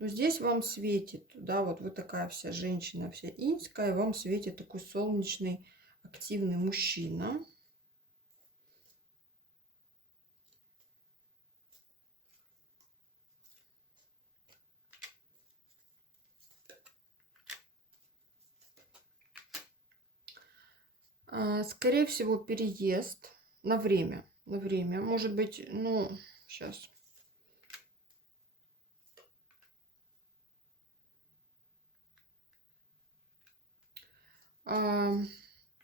Но здесь вам светит, да, вот вы такая вся женщина, вся иньская, вам светит такой солнечный, активный мужчина. Скорее всего, переезд на время. На время. Может быть, ну, сейчас.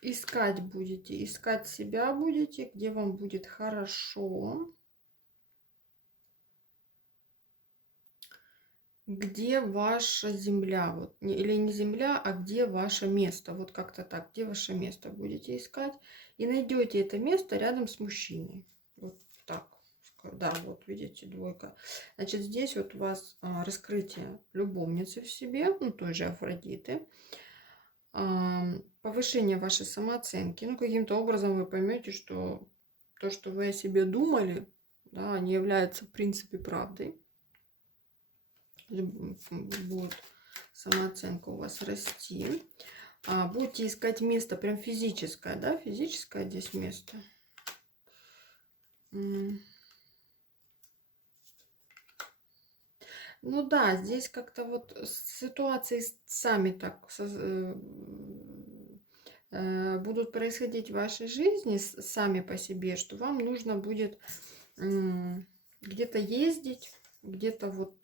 Искать будете, искать себя будете, где вам будет хорошо. Где ваша земля? Вот, или не земля, а где ваше место? Вот как-то так. Где ваше место будете искать? И найдете это место рядом с мужчиной. Вот так. Да, вот видите, двойка. Значит, здесь вот у вас раскрытие любовницы в себе, ну, той же Афродиты. Повышение вашей самооценки. Ну, каким-то образом вы поймете, что то, что вы о себе думали, да, не является в принципе правдой. Будет самооценка у вас расти. Будете искать место прям физическое, да, физическое здесь место. Ну да, здесь как-то вот ситуации сами так будут происходить в вашей жизни сами по себе, что вам нужно будет где-то ездить, где-то вот